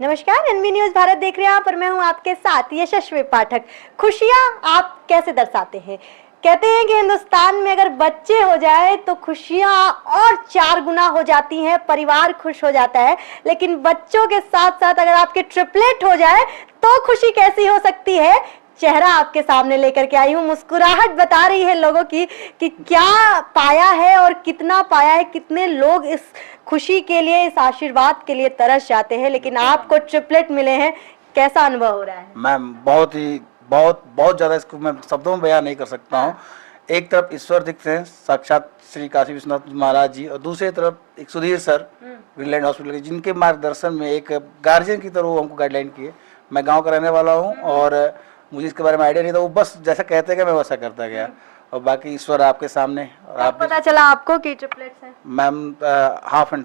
नमस्कार, NB news Bharat देख रहे हैं आप और मैं हूं आपके साथ यशस्वी पाठक। खुशियां आप कैसे दर्शाते हैं? कहते हैं कि हिंदुस्तान में अगर बच्चे हो जाए तो खुशियां और 4 गुना हो जाती हैं, परिवार खुश हो जाता है। लेकिन बच्चों के साथ साथ अगर आपके ट्रिपलेट हो जाए तो खुशी कैसी हो सकती है? चेहरा आपके सामने लेकर के आई हूँ, मुस्कुराहट बता रही है लोगों की कि क्या पाया है और कितना पाया है, कितने लोग इस खुशी के लिए, इस आशीर्वाद के लिए तरस जाते हैं। लेकिन आपको ट्रिपलेट मिले हैं, कैसा अनुभव हो रहा है? मैम बहुत ही बहुत ज़्यादा, इसको मैं शब्दों में बयान नहीं कर सकता हूँ। एक तरफ ईश्वर दिखते हैं साक्षात श्री काशी विश्वनाथ महाराज जी, और दूसरी तरफ एक सुधीर सर ग्रीनलैंड हॉस्पिटल के, जिनके मार्गदर्शन में एक गार्जियन की तरह वो हमको गाइडलाइन किए। मैं गांव का रहने वाला हूँ और मुझे इसके बारे में आइडिया नहीं था, वो बस जैसा कहते गए मैं वैसा करता गया। और बाकी ईश्वर आपके सामने। और आप पता चला आपको कि ट्रिपलेट्स हैं? मैम हाफ एंड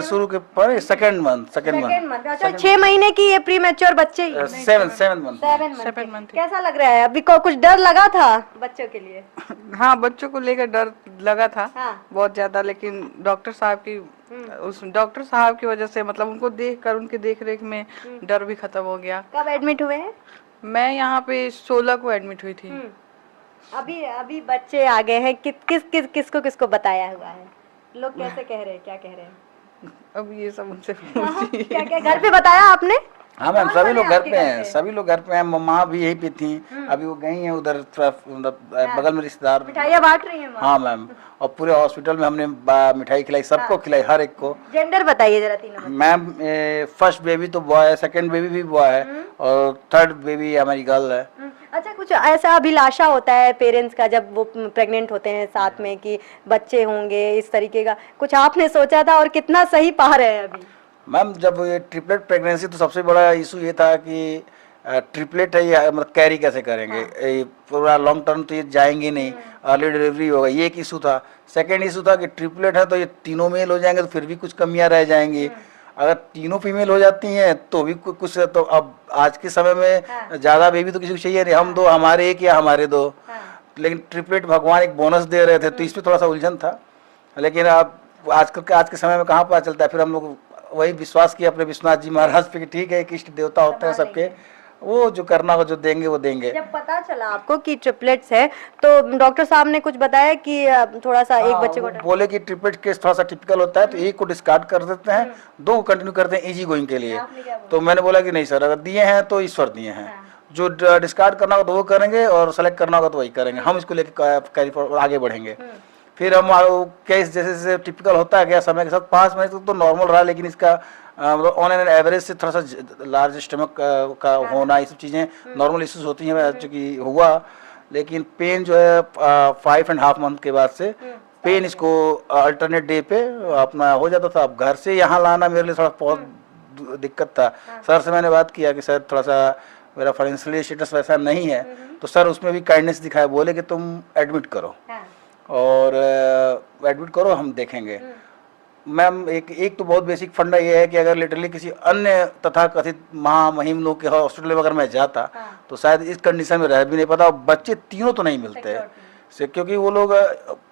शुरू के पर सेकेंड मंथ। अच्छा, 6 महीने की ये प्री मैच्योर बच्चे ही? 7 मंथ। 7 मंथ। कैसा लग रहा है अभी को? कुछ डर लगा था बच्चों के लिए? हाँ, बच्चों को लेकर डर लगा था। हाँ। बहुत ज्यादा, लेकिन डॉक्टर साहब की वजह से, मतलब उनको देखकर, उनके देख रेख में डर भी खत्म हो गया। कब एडमिट हुए हैं? मैं यहाँ पे 16 को एडमिट हुई थी। अभी बच्चे आ गए हैं, किसको बताया हुआ है? लोग कैसे कह रहे हैं, क्या कह रहे हैं? अब ये सब उनसे क्या घर पे बताया आपने? हाँ मैम, सभी लोग घर पे हैं, सभी लोग घर पे हैं। माँ भी यहीं पे थी, अभी वो गई हैं उधर बगल में रिश्तेदार। मिठाइयाँ बांट रही हैं? हाँ मैम, और पूरे हॉस्पिटल में हमने मिठाई खिलाई, सबको खिलाई, हर एक को। जेंडर बताइए जरा तीनों। मैम फर्स्ट बेबी तो बॉय है, सेकंड बेबी भी बॉय है, और थर्ड बेबी हमारी गर्ल है। अच्छा, कुछ ऐसा अभिलाषा होता है पेरेंट्स का जब वो प्रेग्नेंट होते हैं साथ में कि बच्चे होंगे, इस तरीके का कुछ आपने सोचा था और कितना सही पा रहे हैं अभी? मैम जब ये ट्रिपलेट प्रेगनेंसी, तो सबसे बड़ा इशू ये था कि ट्रिपलेट है ये, मतलब कैरी कैसे करेंगे। ये पूरा लॉन्ग टर्म तो ये जाएंगे नहीं, अर्ली डिलीवरी होगा, ये एक इशू था। सेकंड इशू था कि ट्रिपलेट है तो ये तीनों मेल हो जाएंगे तो फिर भी कुछ कमियां रह जाएंगी। अगर तीनों फीमेल हो जाती हैं तो भी कुछ, तो अब आज के समय में ज़्यादा बेबी तो किसी को चाहिए नहीं, हम दो, हमारे एक या हमारे दो। लेकिन ट्रिपलेट भगवान एक बोनस दे रहे थे, तो इसमें थोड़ा सा उलझन था। लेकिन अब आज के समय में कहाँ पता चलता है, फिर हम लोग वही विश्वास किया अपने विश्वनाथ जी महाराज पे कि ठीक है, एक इष्ट देवता होते हैं सबके, वो जो करना हो, जो देंगे वो देंगे। जब पता चला आपको कि ट्रिपलेट्स है तो डॉक्टर साहब ने कुछ बताया कि थोड़ा सा एक बच्चे को बोले कि ट्रिपलेट केस थोड़ा सा टिपिकल होता है, तो एक को डिस्कार्ड कर देते हैं, 2 को कंटिन्यू करते हैं इजी गोइंग के लिए। तो मैंने बोला कि नहीं सर, अगर दिए हैं तो ईश्वर दिए हैं, जो डिस्कार्ड करना होगा तो वो करेंगे और सेलेक्ट करना होगा तो वही करेंगे, हम इसको लेकर आगे बढ़ेंगे। फिर हम केस जैसे जैसे टिपिकल होता गया समय के साथ, 5 महीने तक तो नॉर्मल रहा, लेकिन इसका मतलब ऑन एन एवरेज से थोड़ा सा लार्ज स्टमक का होना, ये सब चीज़ें नॉर्मल इश्यूज होती हैं, चूँकि हुआ। लेकिन पेन जो है 5.5 मंथ के बाद से पेन इसको अल्टरनेट डे पे अपना हो जाता था। अब घर से यहाँ लाना मेरे लिए थोड़ा बहुत दिक्कत था। सर से मैंने बात किया कि सर थोड़ा सा मेरा फाइनेंशियली स्टेटस वैसा नहीं है, तो सर उसमें भी काइंडनेस दिखाया, बोले कि तुम एडमिट करो और एडमिट करो, हम देखेंगे। मैम एक तो बहुत बेसिक फंडा ये है कि अगर लिटरली किसी अन्य तथाकथित महामहिम लोग के हॉस्पिटल में अगर मैं जाता तो शायद इस कंडीशन में रह भी नहीं पाता। बच्चे तीनों तो नहीं मिलते से, क्योंकि वो लोग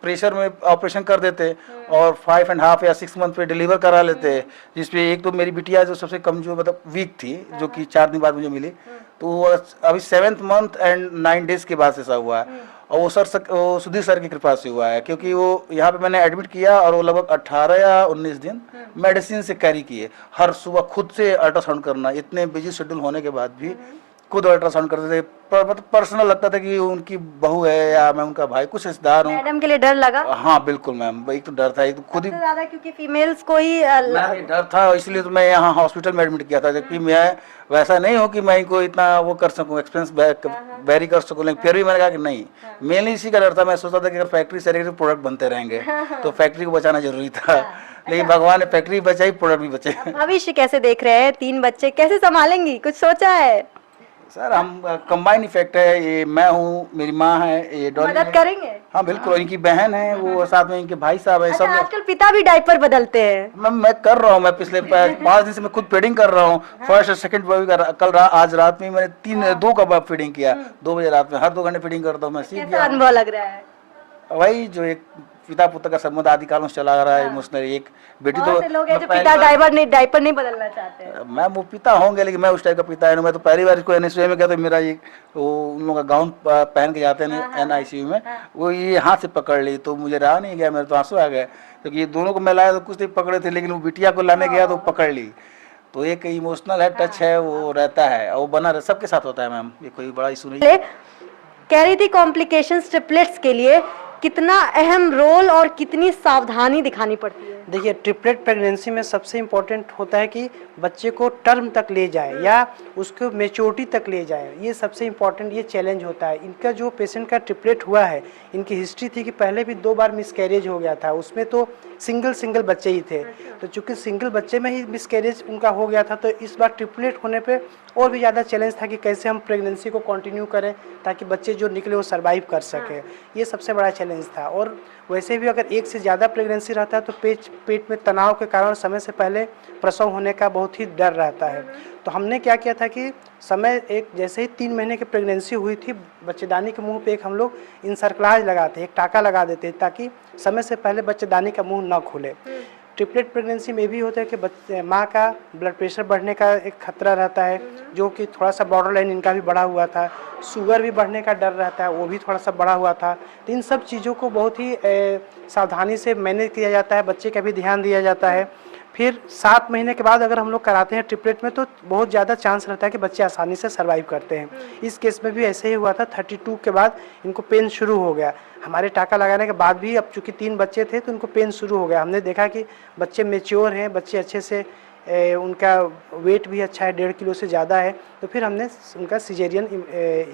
प्रेशर में ऑपरेशन कर देते और 5.5 या 6 मंथ पे डिलीवर करा लेते, जिसपे एक तो मेरी बिटिया जो सबसे कमजोर, मतलब वीक थी, जो कि 4 दिन बाद मुझे मिली, तो वो अभी 7th मंथ एंड 9 डेज के बाद से ऐसा हुआ है। और वो वो सुधीर सर की कृपा से हुआ है, क्योंकि वो यहाँ पे मैंने एडमिट किया और वो लगभग 18 या 19 दिन मेडिसिन से कैरी किए। हर सुबह खुद से अल्ट्रासाउंड करना, इतने बिजी शेड्यूल होने के बाद भी खुद अल्ट्रासाउंड करते थे। मतलब पर्सनल लगता था कि उनकी बहू है या मैं उनका भाई, कुछ रिश्तेदार हूँ। मैडम के लिए डर लगा? हाँ बिल्कुल मैम, एक तो डर था, एक तो खुद ही ज्यादा, क्योंकि फीमेल्स को ही डर था, इसलिए तो मैं यहाँ हॉस्पिटल में एडमिट किया था। जबकि मैं वैसा नहीं हूँ कि मैं इनको इतना वो कर सकूँ, एक्सपेंस बैरी कर सकूँ, लेकिन फिर भी मैंने कहा कि नहीं, मेनली इसी का डर था। मैं सोचता था कि अगर फैक्ट्री से प्रोडक्ट बनते रहेंगे तो फैक्ट्री को बचाना जरूरी था। लेकिन भगवान ने फैक्ट्री बचाई, प्रोडक्ट भी बचे। भविष्य कैसे देख रहे हैं? 3 बच्चे कैसे संभालेंगी, कुछ सोचा है? सर हम कंबाइन इफेक्ट है, ये मैं हूँ, मेरी माँ है, ये डॉली मदद करेंगे? हाँ बिल्कुल, इनकी बहन है, वो साथ में इनके भाई साहब है। अच्छा, सब आजकल पिता भी डायपर बदलते हैं? मैं कर रहा हूँ, मैं पिछले 5 दिन से मैं खुद फीडिंग कर रहा हूँ। फर्स्ट और सेकंड कल आज रात में मैंने 2 का फीडिंग किया, 2 बजे रात में, हर 2 घंटे फीडिंग करता हूँ मैं, सीख गया। अनुभव लग रहा है? वही जो एक पिता पुत्र का संबंध आदि कालों से चला आ रहा है इमोशनल। एक बेटी बहुत तो से लोग हैं जो मैं पिता पहली डायपर नहीं बदलना चाहते हैं। मैं वो पिता होंगे, लेकिन मैं उस टाइप का पिता है। मैं तो पहली बार इसको एनआईसीयू में गया तो मेरा ये वो उन लोगों का गाउन पहन के जाते हैं एनआईसीयू में, वो ये हाथ से पकड़ ली तो मुझे रहा नहीं गया, मेरे तो आंसू आ गए, क्योंकि ये दोनों को मैं लाया तो कुछ नहीं पकड़े थे, लेकिन वो बिटिया को लाने गया तो पकड़ ली। तो एक इमोशनल है, टच है, वो रहता है और वो बना रहे, सबके साथ होता है मैम, ये कोई बड़ा इशू नहीं है। कह रही थी कॉम्प्लिकेशंस ट्रिपलेट्स के लिए कितना अहम रोल और कितनी सावधानी दिखानी पड़ती है। देखिए, ट्रिपलेट प्रेगनेंसी में सबसे इम्पोर्टेंट होता है कि बच्चे को टर्म तक ले जाए या उसको मेच्योरिटी तक ले जाए, ये सबसे इम्पोर्टेंट ये चैलेंज होता है। इनका जो पेशेंट का ट्रिपलेट हुआ है, इनकी हिस्ट्री थी कि पहले भी 2 बार मिसकैरेज हो गया था, उसमें तो सिंगल बच्चे ही थे। तो चूंकि सिंगल बच्चे में ही मिसकैरेज उनका हो गया था, तो इस बार ट्रिपलेट होने पे और भी ज़्यादा चैलेंज था कि कैसे हम प्रेगनेंसी को कंटिन्यू करें ताकि बच्चे जो निकले वो सर्वाइव कर सके। ये सबसे बड़ा चैलेंज था। और वैसे भी अगर एक से ज़्यादा प्रेगनेंसी रहता है तो पेट में तनाव के कारण समय से पहले प्रसव होने का बहुत ही डर रहता है। तो हमने क्या किया था कि समय एक जैसे ही 3 महीने की प्रेगनेंसी हुई थी, बच्चेदानी के मुंह पे एक हम लोग इंसर्कलाज लगाते, एक टाका लगा देते ताकि समय से पहले बच्चेदानी का मुंह ना खुले। ट्रिपलेट प्रेगनेंसी में भी होता है कि माँ का ब्लड प्रेशर बढ़ने का एक खतरा रहता है, जो कि थोड़ा सा बॉर्डर लाइन इनका भी बढ़ा हुआ था। शुगर भी बढ़ने का डर रहता है, वो भी थोड़ा सा बढ़ा हुआ था। तो इन सब चीज़ों को बहुत ही सावधानी से मैनेज किया जाता है, बच्चे का भी ध्यान दिया जाता है। फिर 7 महीने के बाद अगर हम लोग कराते हैं ट्रिपलेट में तो बहुत ज़्यादा चांस रहता है कि बच्चे आसानी से सर्वाइव करते हैं। इस केस में भी ऐसे ही हुआ था। 32 के बाद इनको पेन शुरू हो गया। हमारे टाका लगाने के बाद भी अब चूँकि 3 बच्चे थे तो उनको पेन शुरू हो गया। हमने देखा कि बच्चे मेच्योर हैं, बच्चे अच्छे से उनका वेट भी अच्छा है, 1.5 किलो से ज़्यादा है। तो फिर हमने उनका सिजेरियन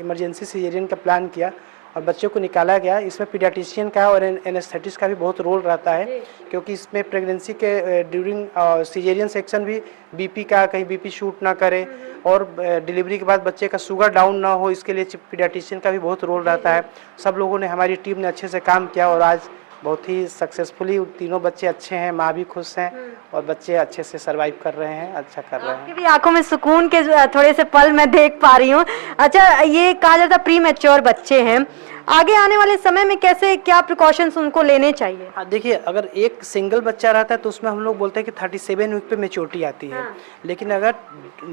इमरजेंसी सिजेरियन का प्लान किया और बच्चों को निकाला गया। इसमें पीडियाट्रिशियन का और एनेस्थेटिस्ट का भी बहुत रोल रहता है, क्योंकि इसमें प्रेगनेंसी के ड्यूरिंग सिजेरियन सेक्शन भी बीपी का कहीं बीपी शूट ना करे और डिलीवरी के बाद बच्चे का शुगर डाउन ना हो, इसके लिए पीडियाट्रिशियन का भी बहुत रोल रहता है। सब लोगों ने, हमारी टीम ने अच्छे से काम किया और आज बहुत ही सक्सेसफुली तीनों बच्चे अच्छे हैं, माँ भी खुश हैं और बच्चे अच्छे से सरवाइव कर रहे हैं, अच्छा कर रहे हैं। आपकी भी आंखों में सुकून के थोड़े से पल मैं देख पा रही हूँ। अच्छा, ये कहा जाता है प्री मैच्योर बच्चे हैं, आगे आने वाले समय में कैसे क्या प्रिकॉशंस उनको लेने चाहिए? हाँ, देखिए, अगर एक सिंगल बच्चा रहता है तो उसमें हम लोग बोलते हैं कि 37 वीक पे मेच्योरिटी आती है। लेकिन अगर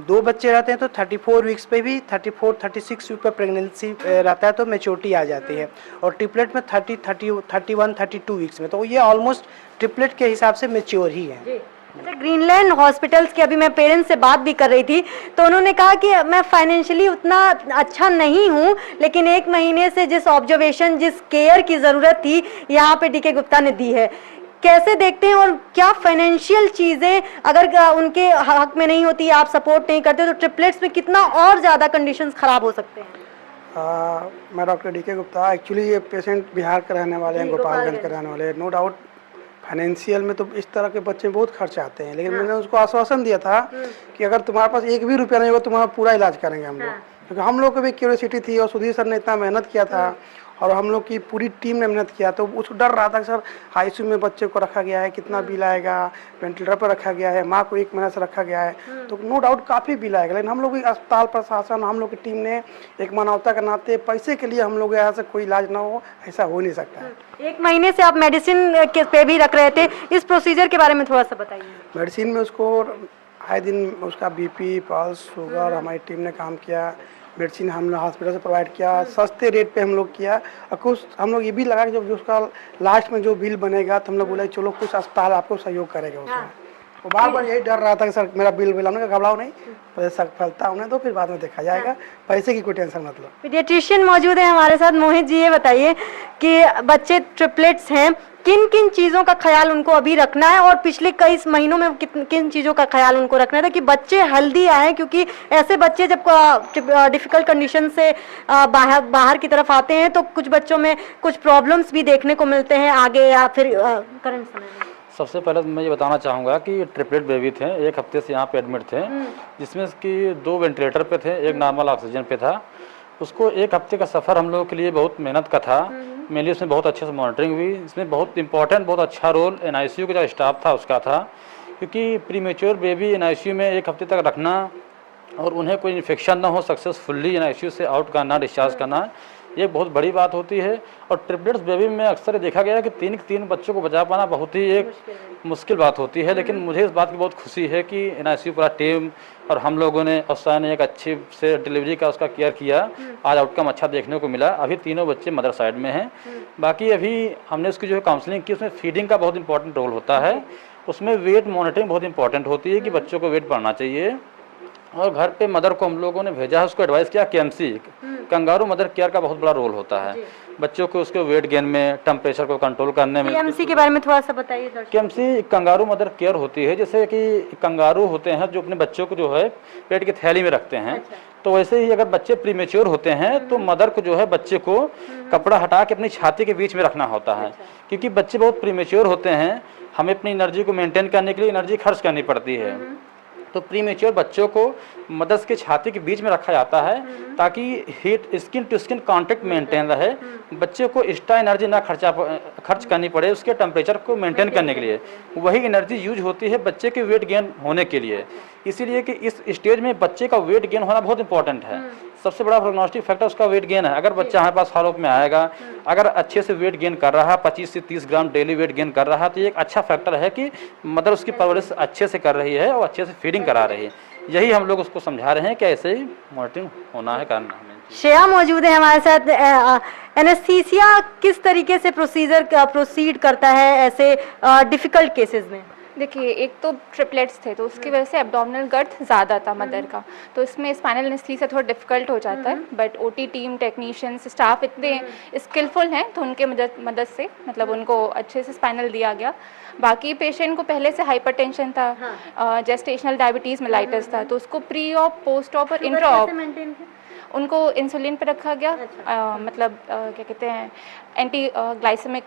2 बच्चे रहते हैं तो 34 वीक्स पे भी 36 वीक पे प्रेगनेंसी रहता है तो मेच्योरिटी आ जाती है। और ट्रिपलेट में 31, 32 वीक्स में, तो ये ऑलमोस्ट ट्रिपलेट के हिसाब से मेच्योर ही है। अच्छा, ग्रीनलैंड हॉस्पिटल्स की अभी मैं पेरेंट्स से बात भी कर रही थी तो उन्होंने कहा कि मैं फाइनेंशियली उतना अच्छा नहीं हूँ, लेकिन 1 महीने से जिस ऑब्जर्वेशन, जिस केयर की ज़रूरत थी यहाँ पे डीके गुप्ता ने दी है। कैसे देखते हैं और क्या फाइनेंशियल चीज़ें अगर उनके हक में नहीं होती, आप सपोर्ट नहीं करते, तो ट्रिपलेट्स में कितना और ज़्यादा कंडीशंस ख़राब हो सकते हैं? मैं डॉक्टर डीके गुप्ता। एक्चुअली ये पेशेंट बिहार के रहने वाले हैं, गोपालगंज के रहने वाले हैं। नो डाउट फाइनेंशियल में तो इस तरह के बच्चे में बहुत खर्च आते हैं, लेकिन मैंने उसको आश्वासन दिया था कि अगर तुम्हारे पास 1 भी रुपया नहीं होगा तुम्हारा पूरा इलाज करेंगे हम लोग, क्योंकि हम लोग को भी क्यूरियोसिटी थी और सुधीर सर ने इतना मेहनत किया था और हम लोग की पूरी टीम ने मेहनत किया। तो उसको डर रहा था कि सर आईसीयू में बच्चे को रखा गया है, कितना बिल आएगा, वेंटिलेटर पर रखा गया है, माँ को 1 महीना से रखा गया है, तो नो डाउट काफ़ी बिल आएगा। लेकिन हम लोग भी अस्पताल प्रशासन, हम लोग की टीम ने एक मानवता के नाते पैसे के लिए हम लोग यहाँ से कोई इलाज ना हो, ऐसा हो नहीं सकता है। 1 महीने से आप मेडिसिन के पे भी रख रहे थे, इस प्रोसीजर के बारे में थोड़ा सा बताइए। मेडिसिन में उसको आए दिन उसका बीपी, पल्स, शुगर हमारी टीम ने काम किया। मेडिसिन हम लोग हॉस्पिटल से प्रोवाइड किया, सस्ते रेट पे हम लोग किया। और कुछ हम लोग ये भी लगा कि जब उसका लास्ट में जो बिल बनेगा तो हम लोग बोले चलो कुछ अस्पताल आपको सहयोग करेगा उसमें। तो बार यही डर रहा था कि सर मेरा बिल हमने कहा घबराओ नहीं, पैसा फैलता होने तो फिर बाद में देखा जाएगा, पैसे की कोई टेंशन मत लो। पीडियाट्रिशियन मौजूद है हमारे साथ। मोहित जी, ये बताइए कि बच्चे ट्रिपलेट्स हैं, किन किन चीज़ों का ख्याल उनको अभी रखना है और पिछले कई महीनों में किन चीज़ों का ख्याल उनको रखना था कि बच्चे हेल्दी आए, क्योंकि ऐसे बच्चे जब डिफ़िकल्ट कंडीशन से बाहर की तरफ आते हैं तो कुछ बच्चों में कुछ प्रॉब्लम्स भी देखने को मिलते हैं आगे या फिर करंट समय में। सबसे पहले मैं ये बताना चाहूँगा कि ट्रिपलेट बेबी थे, 1 हफ्ते से यहाँ पे एडमिट थे, जिसमें कि 2 वेंटिलेटर पे थे, 1 नॉर्मल ऑक्सीजन पे था। उसको 1 हफ्ते का सफ़र हम लोगों के लिए बहुत मेहनत का था। मेनली उसमें बहुत अच्छे से मॉनिटरिंग हुई। इसमें बहुत इंपॉर्टेंट, बहुत अच्छा रोल एनआईसीयू का जो स्टाफ था उसका था, क्योंकि प्रीमेच्योर बेबी एनआईसीयू में 1 हफ्ते तक रखना और उन्हें कोई इन्फेक्शन ना हो, सक्सेसफुली एनआईसीयू से आउट करना, डिस्चार्ज करना, ये बहुत बड़ी बात होती है। और ट्रिपलेट्स बेबी में अक्सर देखा गया है कि 3 बच्चों को बचा पाना बहुत ही एक मुश्किल बात होती है, लेकिन मुझे इस बात की बहुत खुशी है कि NICU पूरा टीम और हम लोगों ने और साया ने एक अच्छी से डिलीवरी का उसका केयर किया। आज आउटकम अच्छा देखने को मिला। अभी तीनों बच्चे मदर साइड में हैं। बाकी अभी हमने उसकी जो काउंसलिंग की उसमें फीडिंग का बहुत इंपॉर्टेंट रोल होता है, उसमें वेट मॉनिटरिंग बहुत इंपॉर्टेंट होती है कि बच्चों को वेट बढ़ना चाहिए। और घर पे मदर को हम लोगों ने भेजा है, उसको एडवाइस किया KMC कंगारू मदर केयर का बहुत बड़ा रोल होता है बच्चों को उसके वेट गेन में, टेम्परेचर को कंट्रोल करने में। KMC के बारे में थोड़ा सा बताइए दर्शक। KMC कंगारू मदर केयर होती है, जैसे कि कंगारू होते हैं जो अपने बच्चों को जो है पेट की थैली में रखते हैं। तो वैसे ही अगर बच्चे प्रीमेच्योर होते हैं तो मदर को जो है बच्चे को कपड़ा हटा के अपनी छाती के बीच में रखना होता है, क्योंकि बच्चे बहुत प्रीमेच्योर होते हैं। हमें अपनी एनर्जी को मेंटेन करने के लिए एनर्जी खर्च करनी पड़ती है। तो प्रीमेच्योर बच्चों को मदर्स के छाती के बीच में रखा जाता है ताकि heat skin to skin contact maintain रहे, बच्चे को एक्स्ट्रा एनर्जी ना खर्च करनी पड़े उसके टेम्परेचर को मेंटेन करने के लिए। वही एनर्जी यूज होती है बच्चे के वेट गेन होने के लिए। इसीलिए कि इस स्टेज में बच्चे का वेट गेन होना बहुत इंपॉर्टेंट है। सबसे बड़ा प्रोग्नोस्टिक फैक्टर उसका वेट गेन है। अगर बच्चा हमारे पास फॉलोअप में आएगा, अगर अच्छे से वेट गेन कर रहा है, 25 से 30 ग्राम डेली वेट गेन कर रहा है, तो ये एक अच्छा फैक्टर है कि मदर उसकी परवरिश अच्छे से कर रही है और अच्छे से फीडिंग करा रही है। यही हम लोग उसको समझा रहे हैं कि ऐसे ही मॉनिटरिंग होना है, करना है। श्रेया मौजूद है हमारे साथ। एनेस्थीसिया किस तरीके से प्रोसीड करता है ऐसे डिफिकल्ट केसेस में? देखिए, एक तो ट्रिपलेट्स थे तो उसकी वजह से एब्डोमिनल गर्थ ज़्यादा था मदर का, तो इसमें स्पाइनल एनेस्थीसिया थोड़ा डिफिकल्ट हो जाता है। But OT team, technicians, staff इतने स्किलफुल हैं तो उनके मदद से मतलब उनको अच्छे से स्पाइनल दिया गया। बाकी पेशेंट को पहले से हाइपरटेंशन था, जेस्टेशनल डायबिटीज़ मेलाइटिस था, तो उसको प्री ऑप, पोस्ट ऑप और इंट्रा ऑप उनको इंसुलिन पर रखा गया। मतलब क्या कहते हैं, एंटी ग्लाइसेमिक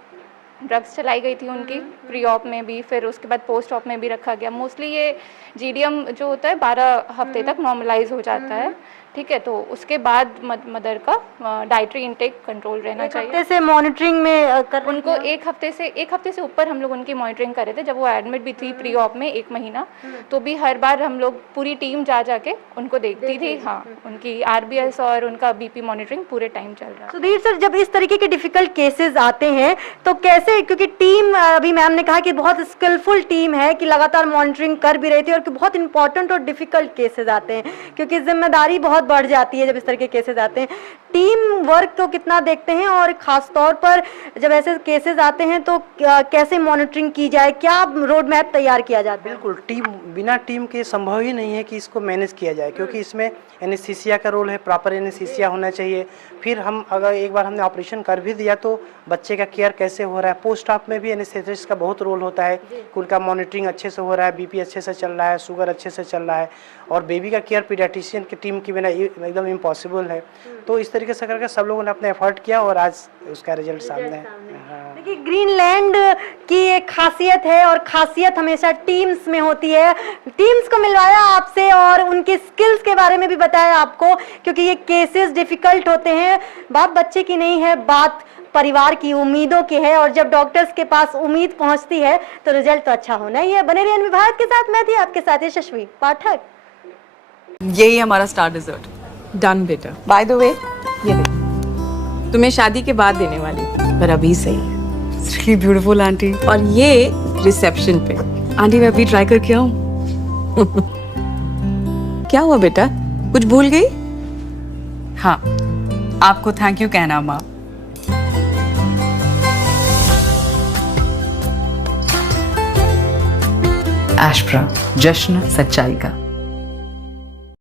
ड्रग्स चलाई गई थी उनकी प्री ऑप में भी, फिर उसके बाद पोस्ट ऑप में भी रखा गया। मोस्टली ये GDM जो होता है 12 हफ्ते तक नॉर्मलाइज हो जाता है, ठीक है। तो उसके बाद मदर का डाइटरी इनटेक कंट्रोल रहना चाहिए। से मॉनिटरिंग में कर उनको एक हफ्ते से ऊपर हम लोग उनकी मॉनिटरिंग कर रहे थे। जब वो एडमिट भी थी प्री ऑप में 1 महीना, तो भी हर बार हम लोग पूरी टीम जाके उनको देखती थी। हाँ, उनकी RBS और उनका BP मॉनिटरिंग पूरे टाइम चल रहा है। सुधीर सर, जब इस तरीके के डिफिकल्ट केसेस आते हैं तो कैसे, क्योंकि टीम अभी मैम ने कहा कि बहुत स्किलफुल टीम है कि लगातार मॉनिटरिंग कर भी रही थी और कि बहुत इंपॉर्टेंट और डिफिकल्ट केसेस आते हैं क्योंकि जिम्मेदारी बहुत बढ़ जाती है जब इस तरह के केसेस आते हैं। टीम वर्क को कितना देखते हैं और खास तौर पर जब ऐसे केसेस आते हैं तो कैसे मॉनिटरिंग की जाए, क्या रोड मैप तैयार किया जाता है? बिल्कुल, बिना टीम के संभव ही नहीं है कि इसको मैनेज किया जाए, क्योंकि इसमें एनेस्थीसिया का रोल है, प्रॉपर एनेस्थीसिया होना चाहिए। फिर हम अगर एक बार हमने ऑपरेशन कर भी दिया तो बच्चे का केयर कैसे हो रहा है। पोस्ट ऑप में भी एनेस्थेसिस्ट का बहुत रोल होता है कि उनका मॉनिटरिंग अच्छे से हो रहा है, BP अच्छे से चल रहा है, शुगर अच्छे से चल रहा है, और बेबी का केयर पीडियाट्रिशियन की टीम के बिना एकदम इम्पॉसिबल है। तो इस तरीके से करके सब लोगों ने अपने एफर्ट किया और आज उसका रिजल्ट सामने है। देखिए, ग्रीनलैंड की एक खासियत है और खासियत हमेशा टीम्स में होती है। टीम्स को मिलवाया आपसे और उनके स्किल्स के बारे में भी बताया आपको, क्योंकि ये केसेस डिफिकल्ट होते हैं। बात बच्चे की नहीं है, बात परिवार की उम्मीदों की है, और जब डॉक्टर्स के पास उम्मीद पहुंचती है तो रिजल्ट तो अच्छा होना ही है। बने रहिए भारत के साथ, मैं थी आपके साथ यशस्वी पाठक। यही हमारा स्टार डिजर्ट डन बेटा। बाय द वे, ये देख, तुम्हें शादी के बाद देने वाली, पर अभी सही। It's really beautiful aunty. और ये रिसेप्शन पे। आंटी मैं अभी ट्राई करके आऊं? क्या हुआ बेटा, कुछ भूल गई? हाँ, आपको थैंक यू कहना माँ। एशप्रा, जश्न सच्चाई का।